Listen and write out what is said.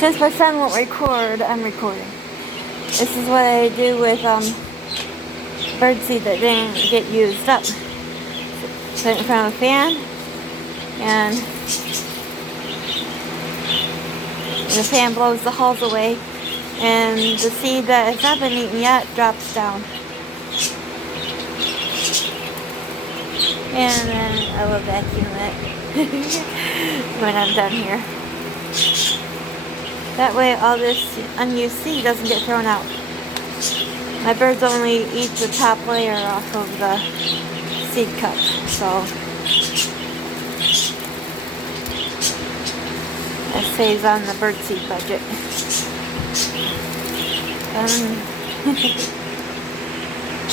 Since my friend won't record, I'm recording. This is what I do with birdseed that didn't get used up. Put it in front of a fan, and the fan blows the hulls away, and the seed that has not been eaten yet drops down. And then I will vacuum it when I'm done here. That way all this unused seed doesn't get thrown out. My birds only eat the top layer off of the seed cup, so that saves on the birdseed budget.